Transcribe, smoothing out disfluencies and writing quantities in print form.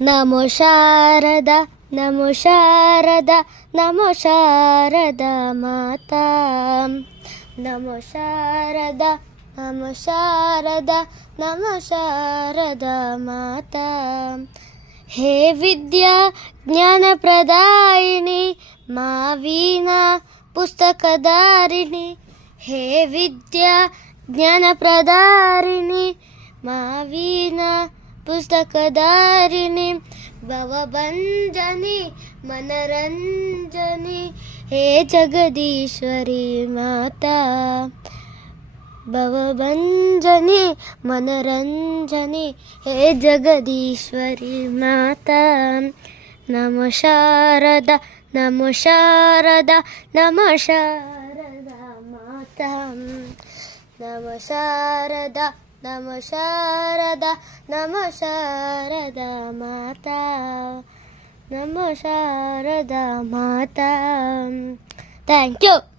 ನಮೋ ಶಾರದಾ ನಮೋ ಶಾರದಾ ನಮೋ ಶಾರದಾ ಮಾತಾ. ನಮೋ ಶಾರದಾ ನಮೋ ಶಾರದಾ ನಮೋ ಶಾರದಾ ಮಾತಾ. ಹೇ ವಿದ್ಯಾ ಜ್ಞಾನ ಪ್ರದಾಯಿನಿ ಮಾ ವೀಣಾ ಪುಸ್ತಕಧಾರಿಣಿ. ಹೇ ವಿದ್ಯಾ ಜ್ಞಾನ ಪ್ರದಾರಿಣಿ ಮಾ ವೀಣಾ ಪುಸ್ತಕಧಾರಿಣಿ. ಭವಭಂಜನಿ ಮನರಂಜನಿ ಹೇ ಜಗದೀಶ್ವರಿ ಮಾತಾ. ಭವಭಂಜನಿ ಮನರಂಜನಿ ಹೇ ಜಗದೀಶ್ವರಿ ಮಾತಾ. ನಮೋ ಶಾರದಾ ನಮೋ ಶಾರದಾ ನಮೋ ಶಾರದಾ ಮಾತಾ. ನಮೋ ಶಾರದಾ ನಮೋ ಶಾರದಾ ನಮೋ ಶಾರದಾ ಮಾತಾ. ನಮೋ ಶಾರದಾ ಮಾತಾ. Thank you.